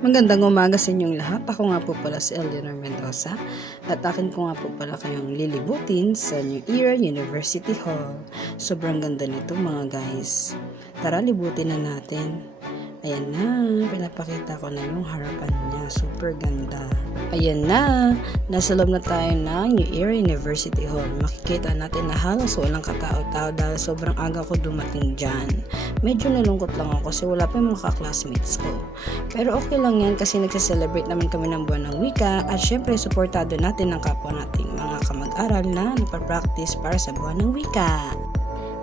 Magandang umaga sa inyong lahat. Ako nga po pala si Eleanor Mendoza at akin ko nga po pala kayong lilibutin sa New Era University Hall. Sobrang ganda nito mga guys. Tara, libutin na natin. Ayan na, pinapakita ko na yung harapan niya. Super ganda. Ayan na, nasa loob na tayo ng New Era University Hall. Makikita natin na halos walang katao-tao dahil sobrang aga ko dumating dyan. Medyo nalungkot lang ako kasi wala pa yung mga ka-classmates ko. Pero okay lang yan kasi nagsiselebrate naman kami ng buwan ng wika at syempre supportado natin ang kapwa nating mga kamag-aral na nagpa-practice para sa buwan ng wika.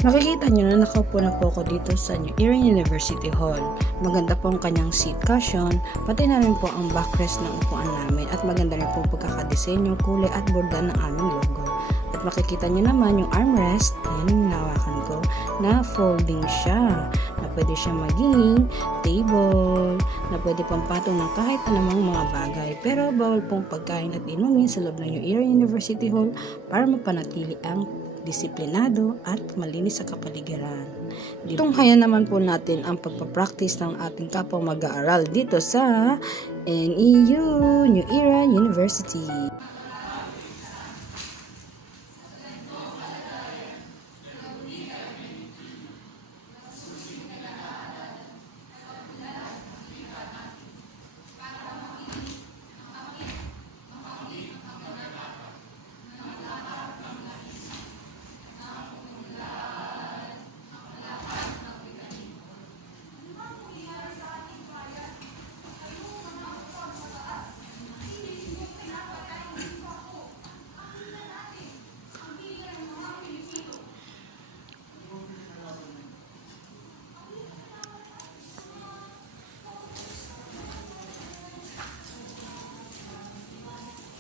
Makikita nyo na nakaupo na po ako dito sa New Era University Hall. Maganda po ang kanyang seat cushion, pati na rin po ang backrest ng upuan namin at maganda rin po pagkakadesenyo, kulay at borda ng aming logo. At makikita nyo naman yung armrest, yan yung nawakan ko, na folding siya, na pwede siya maging table, na pwede pang patong ng kahit anumang mga bagay. Pero bawal pong pagkain at inumin sa loob ng New Era University Hall para mapanatili ang disiplinado at malinis sa kapaligiran. Tunghayan naman po natin ang pagpapractice ng ating kapwa mag-aaral dito sa NEU, New Era University.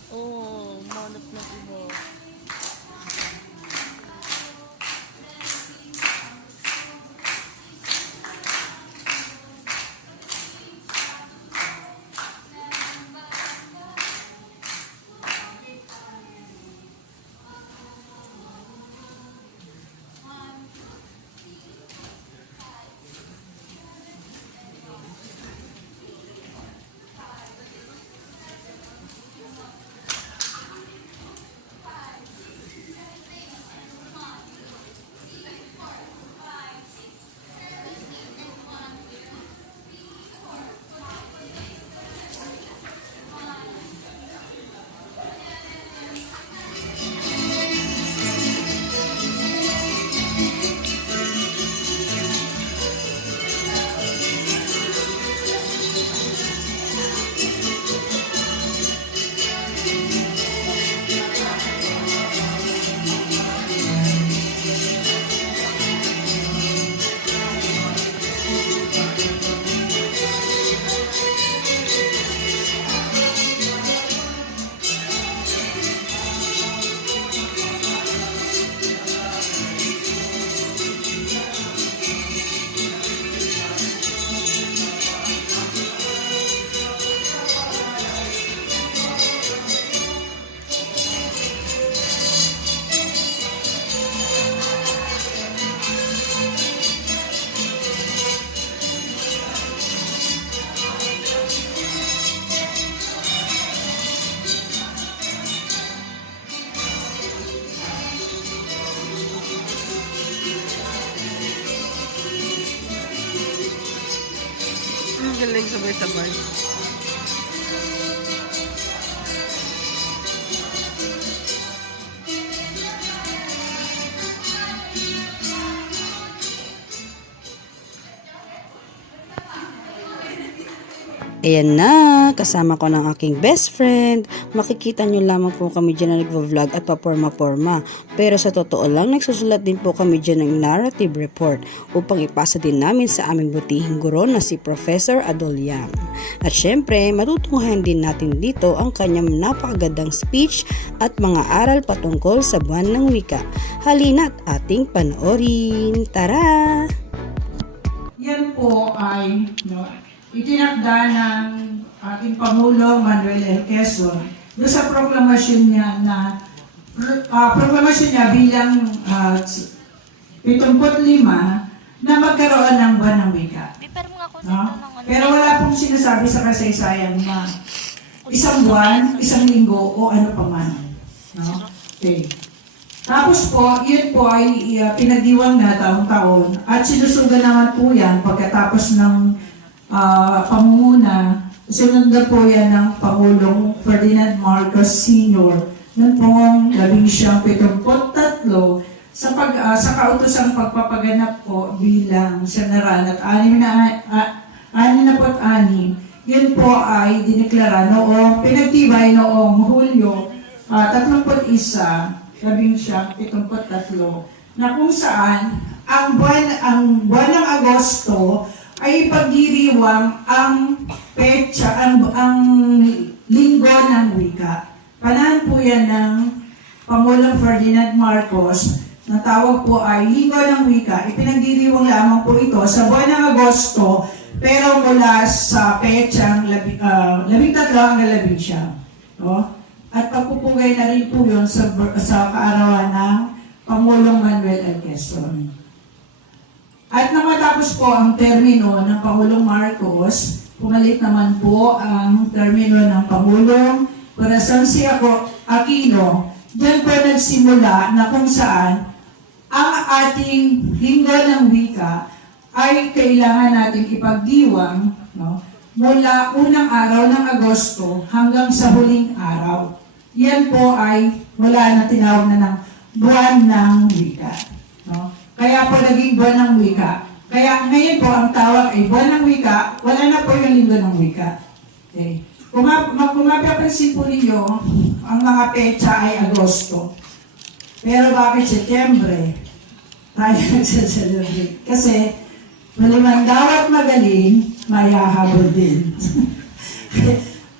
Oh, manap na iba. Ang galing sabay-sabay. Ayan na, kasama ko ng aking best friend. Makikita nyo lamang po kami dyan na nagvo-vlog at paporma-porma. Pero sa totoo lang, nagsusulat din po kami dyan ng narrative report upang ipasa din namin sa aming butihing guro na si Professor Adolyam. At syempre, matutunghayan din natin dito ang kanyang napakagandang speech at mga aral patungkol sa buwan ng wika. Halina't ating panoorin. Tara! Yan po ay itinakda ng ating Pangulo Manuel L. Quezon doon sa proklamasyon niya bilang 75 na magkaroon ng buwan ng wika. Prepare mo nga ako No? ng Pero wala pong sinasabi sa kasaysayan na isang buwan, isang linggo, o ano pa man. No? Okay. Tapos po, yun po ay pinagdiwang na taong-taon at sinusugan naman po yan pagkatapos ng pamumuna. Sinundan po yan ng Pangulong Ferdinand Marcos Sr. noong pong 1973 sa kautosang pagpapaganap po bilang general at 66, yun po ay dineklara noong pinagtibay noong Hulyo 31, 1973 na kung saan ang buwan ng Agosto ay ipagdiriwang ang petsa, ang linggo ng wika. Panahon po yan ng Pangulong Ferdinand Marcos, na tawag po ay Linggo ng Wika. Ipinagdiriwang lamang po ito sa buwan ng Agosto, pero mula sa petsang 13 hanggang 19. No? At pagpupugay na rin po yun sa kaarawan ng Pangulong Manuel L. Quezon. At nang matapos po ang termino ng Pangulong Marcos, pumalit naman po ang termino ng Pangulong Corazon C. Aquino. Diyan po nagsimula na kung saan ang ating linggo ng wika ay kailangan natin ipagdiwang, no, mula unang araw ng Agosto hanggang sa huling araw. Yan po ay mula na tinawag na ng buwan ng wika. No? Kaya po naging buwan ng wika. Kaya ngayon po ang tawag ay buwan ng wika, wala na po yung linggo ng wika. Okay. Kung mapapansin po ninyo, ang mga petsa ay Agosto. Pero bakit Setyembre tayo nagsa-celebrate? Kasi malimandao at magaling, mayahabol din.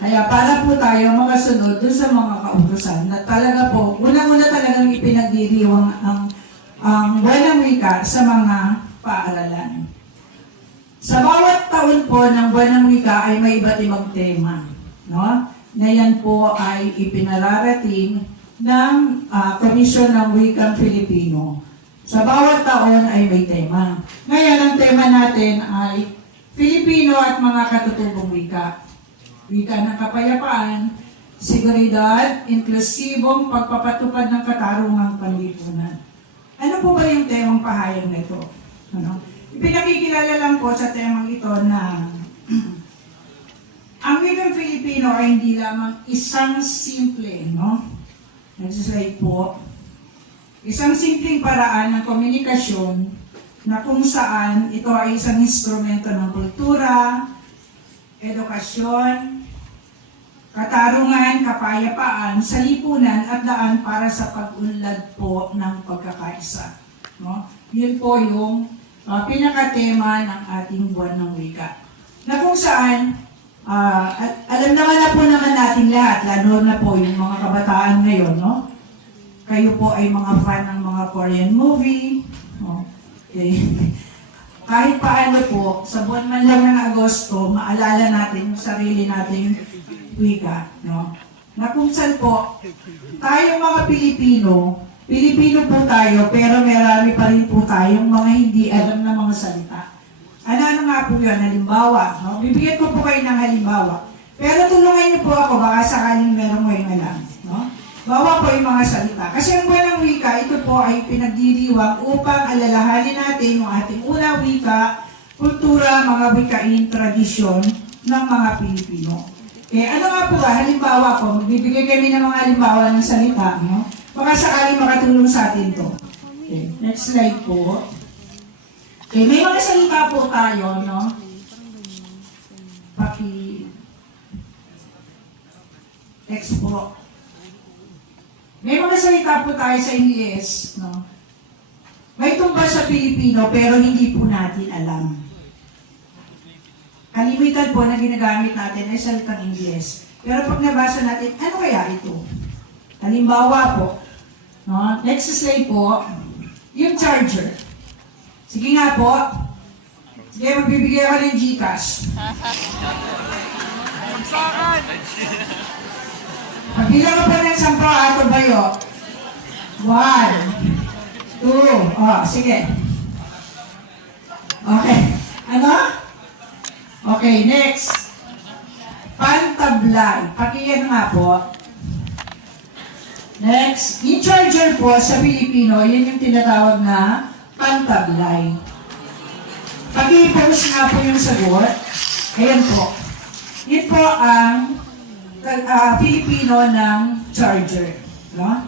Kaya para po tayo makasunod dun sa mga kautusan na talaga po, unang-una talagang ipinagdiriwang ang buwan ng wika sa mga paaralan. Sa bawat taon po ng buwan ng wika ay may iba't ibang tema. No? Na yan po ay ipinararating ng Komisyon ng Wikang Filipino. Sa bawat taon ay may tema. Ngayon, ang tema natin ay Filipino at mga katutubong wika. Wika ng kapayapaan, seguridad, inklusibong pagpapatupad ng katarungang panlipunan. Ano po ba yung temang pahayag na ito? Ano? Ipinakikilala lang po sa temang ito na ang wikang Filipino ay hindi lamang isang simple, no? Nagsaslide po. Isang simpleng paraan ng komunikasyon na kung saan ito ay isang instrumento ng kultura, edukasyon, katarungan, kapayapaan, sa lipunan at daan para sa pag-unlad po ng pagkakaisa. No? Yun po yung pinakatema ng ating buwan ng wika. Na kung saan, alam naman na po naman natin lahat, lalo na po yung mga kabataan ngayon, no? Kayo po ay mga fan ng mga Korean movie. No? Okay. Kahit paano po, sa buwan man lang ng Agosto, maalala natin yung sarili nating wika. No? Na kung saan po, tayo mga Pilipino po tayo, pero marami pa rin po tayong mga hindi alam na mga salita. Ano nga po yun? Halimbawa, no? Bibigyan ko po kayo ng halimbawa. Pero tulungan niyo po ako, baka sakaling meron ngayong alam. No? Bawa po yung mga salita. Kasi ang buwan ng wika, ito po ay pinagdiriwang upang alalahanin natin yung ating unang wika, kultura, mga wikain, tradisyon ng mga Pilipino. Ano nga po ba? Halimbawa po, magbibigay kami ng mga halimbawa ng salita. No? Baka sakaling makatulong sa atin to. Okay. Next slide po. Okay, may mga salita po tayo, no? Next po. May mga salita po tayo sa Ingles, no? May tumbas sa Pilipino pero hindi po natin alam. Kalimitan po na ginagamit natin ay salitang Ingles. Pero pag nabasa natin, ano kaya ito? Halimbawa po, no? Next slide po, yung charger. Sige nga po. Sige, magbibigay ako ng Gcash. Pagbilang ko pa ng 10 ato bayo. 1, 2, sige. Okay. Ano? Okay, next. Pantablay. Pakiyan nga po. Next, yung charger po sa Filipino, yun yung tinatawag na pantablay. Pag-i-post nga po yung sagot. Ayan po. Yun po ang Filipino ng charger. No?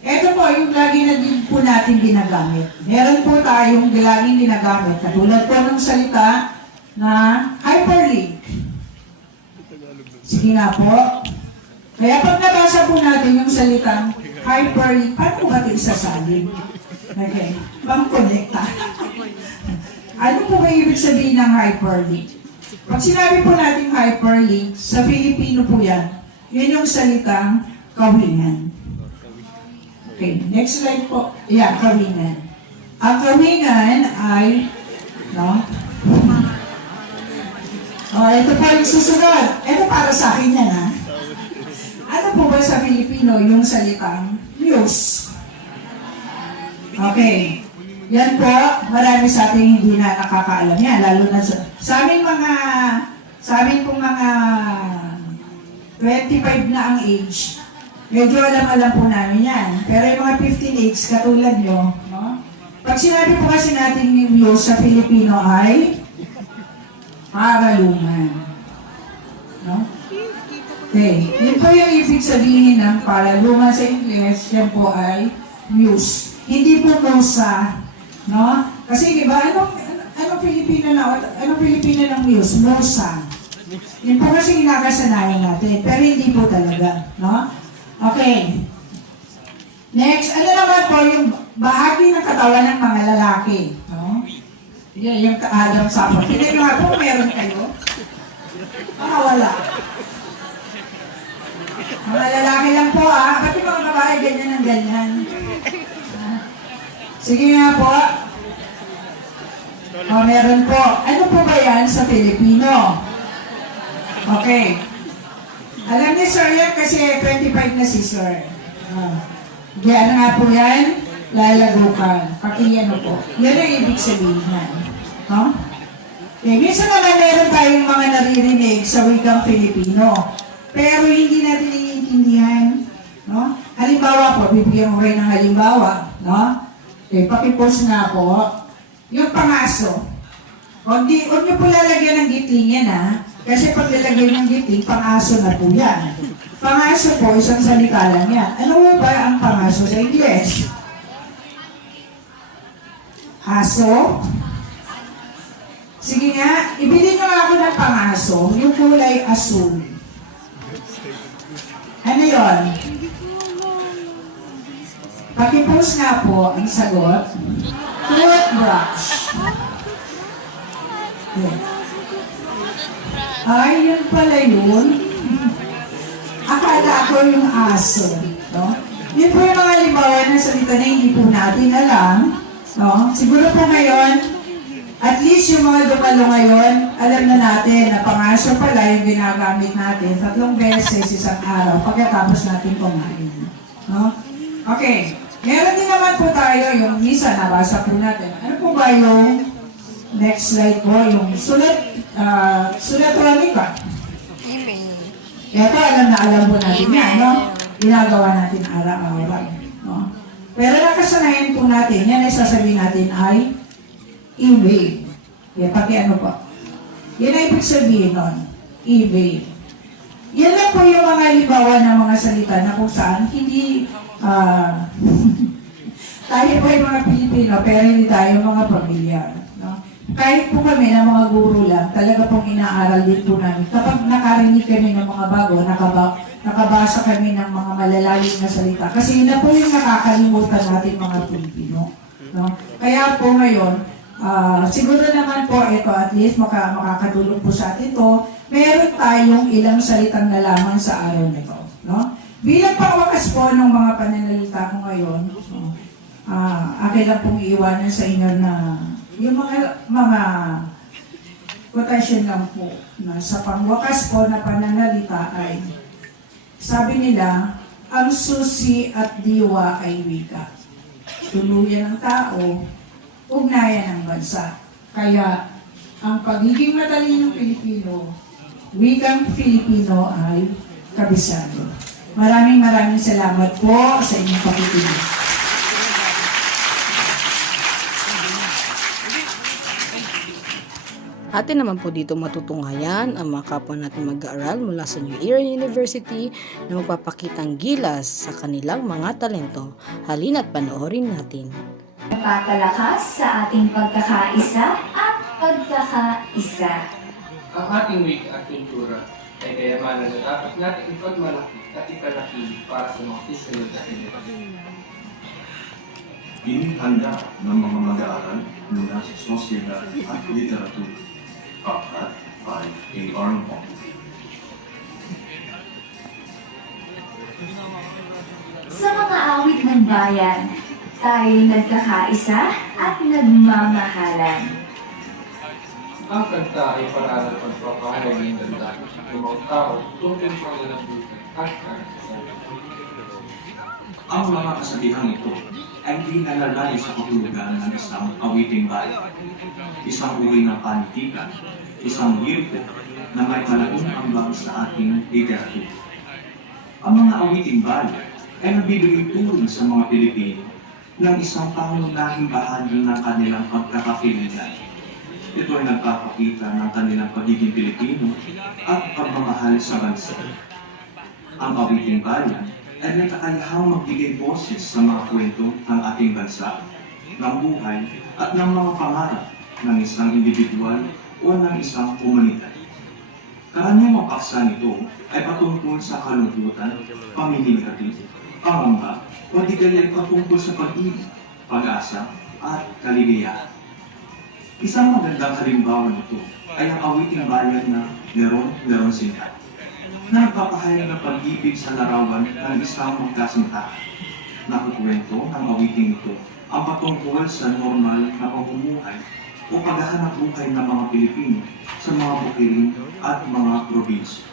Ito po yung lagi na din po natin ginagamit. Meron po tayong laging ginagamit. Katulad po ng salita na hyperlink. Sige nga po. Kaya pag nabasa po natin yung salitang hyperlink, paano po ba ito isasalin? Okay. Pang-connecta. Ano po ba ibig sabihin ng hyperlink? Pag sinabi po natin hyperlink, sa Filipino po yan, yun yung salitang kawingan. Okay, next slide po. Yeah, kawingan. Ang kawingan ay, no? Oh, ito po yung susunod. Ito para sa akin yan, ha? Ano po ba sa Filipino yung salitang news? Okay. Yan po, marami sa ating hindi na nakakaalam yan, lalo na sa amin pong mga 25 na ang age, medyo alam po namin yan. Pero yung mga 15 age, katulad nyo, no? Pag sinabi po kasi natin yung news sa Filipino ay paraluman. No? Okay, yun po yung ibig sabihin ng paraluman sa English, yan po ay news. Hindi po musa. No? Kasi diba, anong Filipino ng news? Musa. Yun po kasi ginakasanayan natin, pero hindi po talaga. No? Okay. Next, ano naman po yung bahagi ng katawan ng mga lalaki? No? Yan, yung Adam Sapot. Hindi nga po, meron kayo? Wala. Mga lalaki lang po, Pati mga babae, ganyan ang ganyan. Sige nga po. Meron po. Ano po ba yan sa Filipino? Okay. Alam niyo, sir, yan kasi 25 na si sir. Ano nga po yan? Lalagukan. Pati ano po. Yan ang ibig sabihin yan. No? Okay. Minsan naman meron tayong mga naririnig sa wikang Filipino. Pero hindi natin naiintindihan. No? Halimbawa po, bibigyan ko kayo ng halimbawa. No? Okay, pakipost nga po. Yung pangaso. Huwag niyo po lalagyan ng gitling yan, Kasi pag lalagyan ng gitling, pangaso na po yan. Pangaso po, isang salita lang yan. Ano mo ba ang pangaso sa English? Aso? Sige nga, ibili nyo ako ng pangaso, yung kulay asul. Ano yon? Pakipost nga po ang sagot. Toothbrush. Yeah. Ay, yun pala yun. Akala ko yung aso. No? Yun po yung mga halimbawa ng salita na hindi po natin alam. No? Siguro po ngayon, at least yung mga dumalo ngayon, alam na natin na pangaso pala yung ginagamit natin 3 beses isang araw pagkatapos natin kumain. No? Okay. Meron din naman po tayo yung misa, nabasa po natin. Ano po ba yung next slide po? Yung sulatronica. Email. Ito, alam po natin yan, no? Ginagawa natin araw-araw. No? Pero nakasanayan po natin, yan ay sasabihin natin ay email. Yan, pati ano po. Yan ay ibig sabihin nun. Email. Yan lang po yung mga halimbawa ng mga salita na kung saan hindi tayo po yung mga Pilipino, pero hindi tayo mga pamilya. No? Kahit po kami na mga guro lang, talaga pong inaaral din po namin. Kapag nakarinig kami ng mga bago, nakabasa kami ng mga malalalim na salita. Kasi yun na po yung nakakalimutan natin mga Pilipino. No? Kaya po ngayon, siguro naman po ito, at least makakatulong po sa atin to, meron tayong ilang salitang nalaman sa araw na ito. No? Bilang pangwakas po ng mga pananalita ko ngayon, akin lang pong iiwanan sa inyo na yung mga quotation lang po na sa pangwakas po na pananalita ay sabi nila, ang susi at diwa ay wika. Tuluyan ng tao, ugnayan ng bansa. Kaya ang pagiging matalinong Pilipino, wikang Filipino ay kabisado. Maraming salamat po sa inyong pakikinig. Atin naman po dito matutunghayan ang mga kapwa natin mag-aaral mula sa New Era University na magpapakitang gilas sa kanilang mga talento. Halina't panoorin natin. Napapalakas sa ating pagkakaisa at pagkakaisa. Ang ating wika at kultura ay kayamanan na dapat natin ipagmalaki at ikalaki para sa mga susunod na henerasyon. Inihanda ng mga mag-aaral mula sa sosyedad at literatura. Pagkat 5 A.R. Mo. Sa mga awit ng bayan, tayo'y nagkakaisa at nagmamahalan. Ang kanta ay paraan ng pagpapahayag ng damdamin ng mga tao tungkol sa kanilang buhay at karanasan. Ang mga kasabihang ito ay hinalalay sa kahulugan ng isang awiting bayan, isang uri ng panitikan, isang liriko na may malaking ambag sa ating literatura. Ang mga awiting bayan ay nabibigay tulong sa mga Pilipino ng isang pangunahing bahagi ng kanilang pagkakakilanlan. Ito ay nagpapakita ng kanilang pagiging Pilipino at pagmamahal sa bansa. Ang awiting bayan ay may kakayahang magbigay boses sa mga kwento ng ating bansa, ng buhay at ng mga pangarap ng isang individual o ng isang komunidad. Karaniwang paksa nito ay patungkol sa kalungkutan, pamimiligati, pangamba, o di kaya ay patungkol sa pag-ibig, pag-asa, at kaligayahan. Isang magandang halimbawa nito ay ang awiting bayan na Leron Sinta, na nagpapahayag ng pag-ibig sa larawan ng isang magkasintahan. Nakukwento ang awiting ito ang patungkol sa normal na pamumuhay o paghahanap buhay ng mga Pilipino sa mga bukirin at mga probinsya.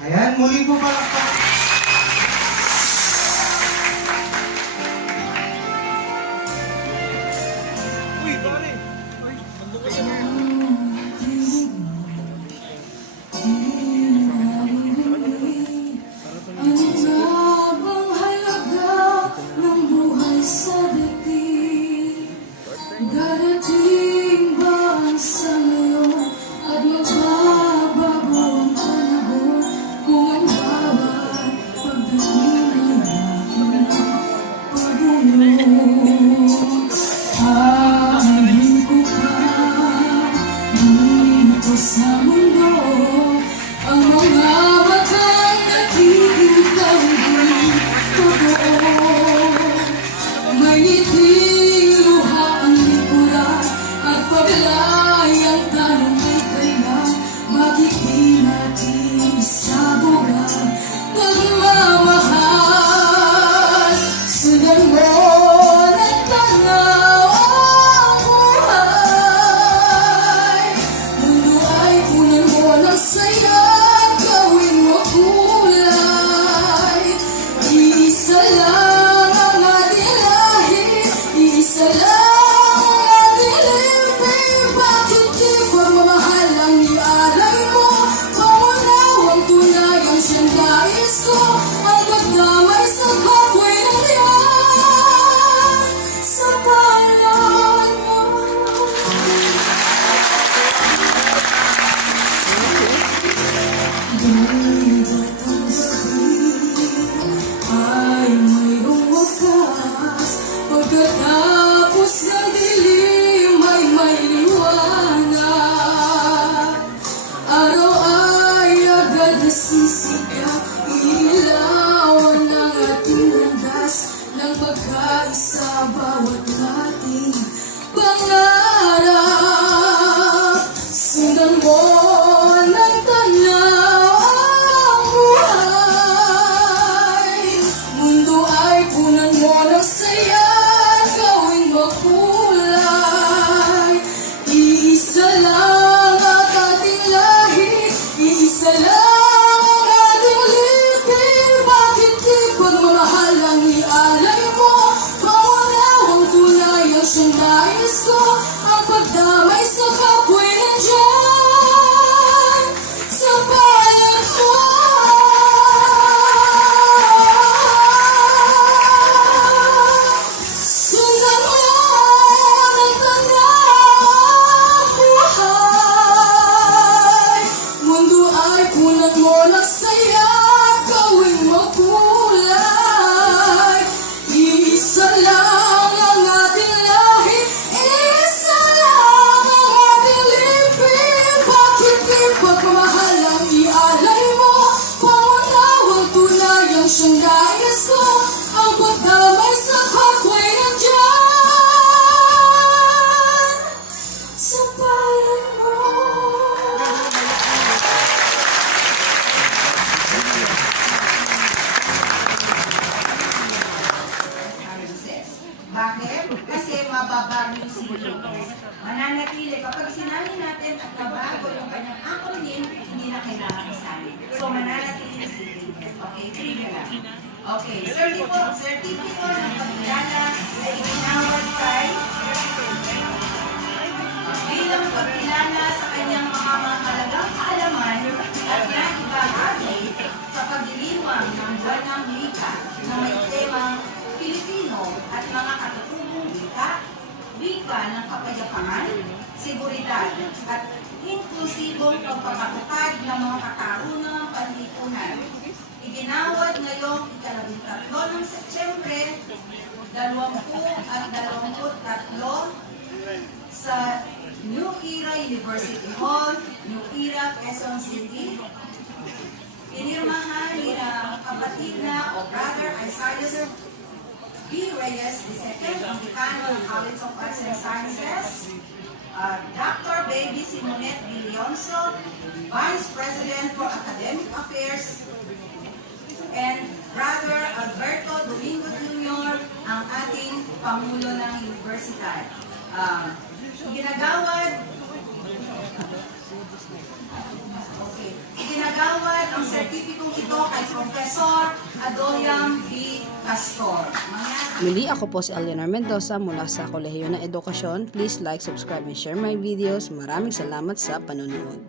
Ayan, muli po palakpak. Ano nga bang halaga ng buhay sa dating? Darating ba ang sa ngayon at magbabago ang panahon? Kung ang bawat pagdating ay aking pagulong, hahalin ko pa dito sa mundo ang mga matang nakikita hindi totoo. May ngiting luha ang likuran at paglayang tanong ay kailan makikinating isabugan pagmamahal. Sundan mo ng tanaw ang buhay. Mundo ay punan mo ng saya, gawin mo kulay. Iisa lang ang ating lahi, iisa lang ang ating lipping. Bakit di pagmamahal ang ialay mo? Pangunawang tunay ang siyang nais ko, ang pagdamay sa kapwa'y nandiyan sa pangalan mo. Bawat ang gabi ay mayroong wakas. Pagkatapos ng dilim ay may liwanag. Araw ay agad nasisigap, ilawan ng ating landas ng pagkaisa bawat nating pangarap. Sundan mo ng tanaw ang buhay. Mundo ay punan mo ng saya, gawin mo kulay. Iisa lang ang ating lahi, iisa lang ang ating lipping. Bakit di pagmamahal ang ialay mo? Pangunawang tunay ang siyang nais ko, ang pagdamay sa kapwa'y nandiyan sa bayan mo. Sundan mo ng tanaw ang buhay. Mundo ay punan mo ng saya, gawin mo kulay. Iisa lang ang ating lahi, isa lang ang ating lipping. Bakit di pagmamahal ang ialay mo? Pangunawang tunay ang siyang nais ko, ang pagdamay sa kapwa'y nandiyan sa bayan mo. Bakit? Kasi mababa yung CPS. Mananatili. Kapag sinali natin at nabago yung kanyang acronym, hindi na kailangan isali. So, mananatili yung CPS. Okay, tingin lang. Okay, certificate ng pagkilala ay itinawag kay bilang pagkilala sa kanyang mga mahalagang kaalaman at naibahagi sa pagdiriwang pagdiriwang ng buwan ng wika na may temang Pilipino at mga katutubong wika, wika ng kapayapaan, seguridad, at inklusibong pagpapatupad ng mga katarungang panlipunan. Iginawad ngayong 13 ng Setyembre 2023 sa New Era University Hall, New Era, Quezon City. Pinirmahan ni kapatid na o Brother Isaias B. Reyes II, ang Decano ng College of Arts and Sciences, Dr. Baby Simonette B. Leonso, Vice President for Academic Affairs, and Brother Alberto Domingo Jr., ang ating Pangulo ng Universidad. Iginagawad ang sertipikong ito kay Professor Adoyam B. Castor. Muli ako po si Eleanor Mendoza mula sa Kolehiyo ng Edukasyon. Please like, subscribe, and share my videos. Maraming salamat sa panonood.